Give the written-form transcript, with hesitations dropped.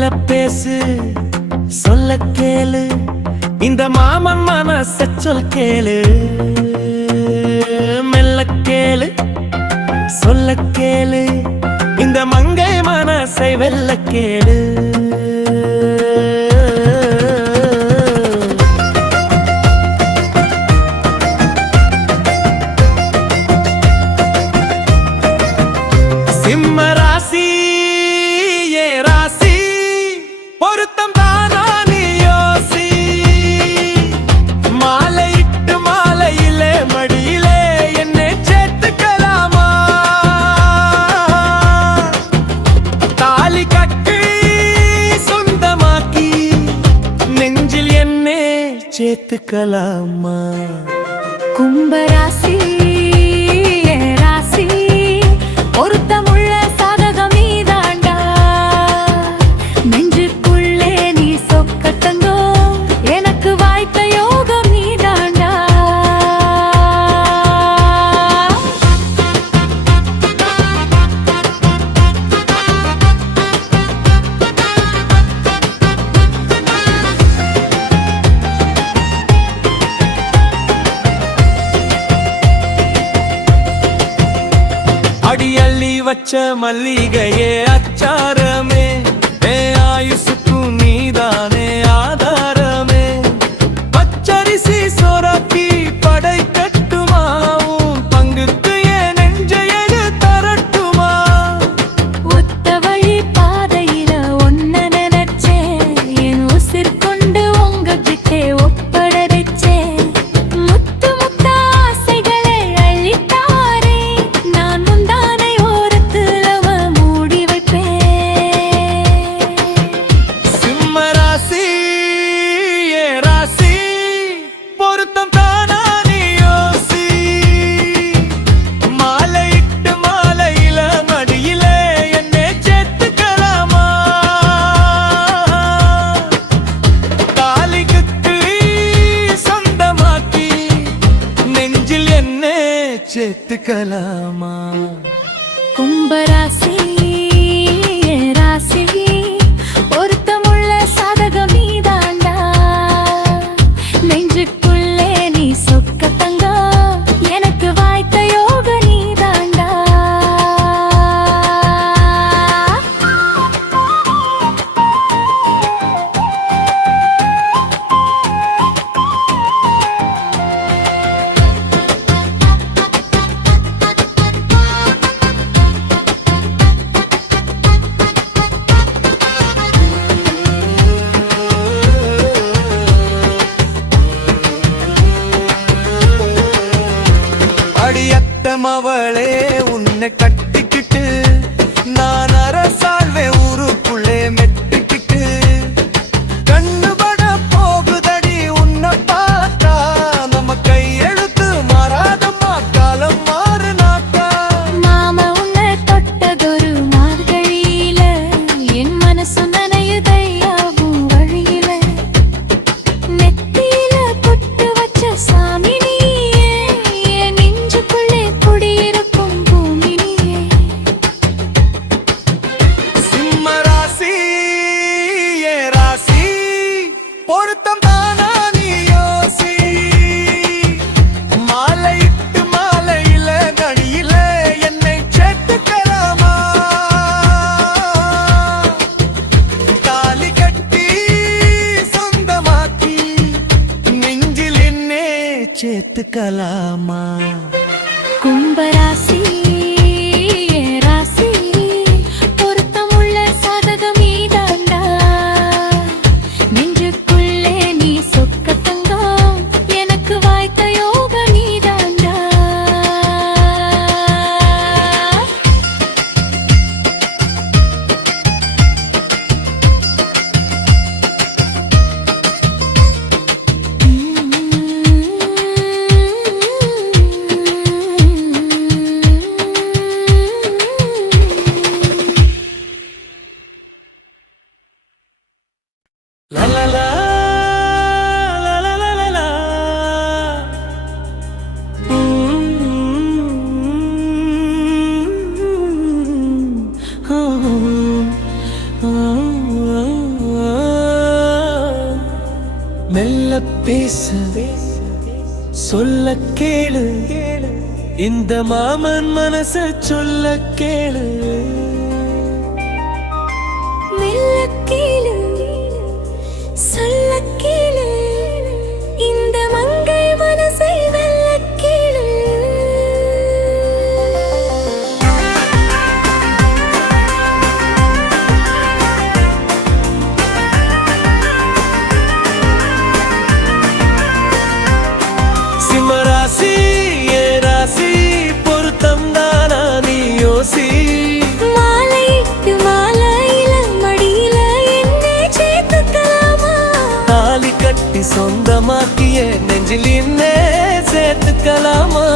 மெல்ல பேசு சொல்ல கேளு இந்த மாமன் மனச சொல் கேளு மெல்ல கேளு சொல்ல கேளு இந்த மங்கை மனசை வெல்ல கேளு சிம்ம ராசி ஏ ராசி பொருத்தம் தானா நீ யோசி மாலையிட்டு மாலையிலே மடியிலே என்னை சேர்த்துக்கலாமா தாலி கட்டி சொந்தமாக்கி நெஞ்சில் என்னை சேர்த்துக்கலாமா கும்பராசி பொருத்தமுள்ள சாதகம் நீதாண்டா நெஞ்சுக்குள்ளே நீ சொக்கத்தங்கோ எனக்கு வாய்த்த யோகம் நீதாண்டா அடியள்ளி வச்ச மல்லிகையே அச்சாரமே ஆயுசுக்கும் நீதானே ஆதாரமே பச்சரிசி சொரக்கி படை கட்டுமாவும் பங்குக்கு என் நெஞ்சையது தரட்டுமா ஒத்த வழி பாதையில ஒன்ன நினைச்சேன் என் உசிர் கொண்டு உங்ககிட்டே ஒப்பட வச்சேன் முத்து முத்தா ஆசைகளை அள்ளித்தாரே நான் முந்தானை ஓரத்துல மூடி வைப்பேன் சிம்ம ராசி ஏ ராசி பொருத்தம் தானா நீ யோசி மாலையிட்டு மாலையில மடியில என்னை சேர்த்துக்கலாமா தாலி கட்டி சொந்தமாக்கி நெஞ்சில் என்னை சேர்த்துக்கலாமா கும்பராசி ராசி பொருத்தமுள்ள சாதகம் நீதாண்டா நெஞ்சுக்குள்ளே நீ சொக்க தங்கம் எனக்கு வாய்த்த யோக நீதாண்டா அடியத்தமவளே உன்னை கட்டிக்கிட்டு நான் அரசாழ்வே ஊருக்குள்ளே மெட்டிக்கிட்டு கண்ணுபட போகுதடி உன்னை பார்த்தா நம்ம கையெழுத்து மாறாதம்மா காலம் மாறுனாக்கா மாமா உன்னை தொட்டதொரு மார்கழியில என் மனசு நனையுதையாகும் வழியில நெத்தியில பொட்டு வச்ச சாமி நீயே என் நெஞ்சுக்குள்ளே குடியிருக்கும் பூமி நீயே சிம்ம ராசி ஏ ராசி பொருத்தம் தானா நீ யோசி மாலையிட்டு மாலையில கடியில என்னை சேர்த்துக்கலாமா தாலி கட்டி சொந்தமாக்கி நெஞ்சில் என்னை சேர்த்துக்கலாமா கும்பராசி ராசி பொருத்தமுள்ள சாதகம் நீதாண்டா நெஞ்சுக்குள்ளே நீ சொக்க தங்கம் எனக்கு வாய்த்த யோக நீதாண்டா மெல்ல பேசு சொல்ல கேளு இந்த மாமன் மனச சொல்ல கேளு மெல்ல கேளு சொல்ல கேளு இந்த மங்கை மனசை வெல்ல கேளு சிம்மராசி ஏ ராசி பொருத்தம் தானா நீ யோசி மாலையிட்டு மாலையில மடியில என்னை சேர்த்துக்கலாமா தாலி கட்டி சொந்தமாக்கிய நெஞ்சில் இன்னே சேர்த்துக்கலாமா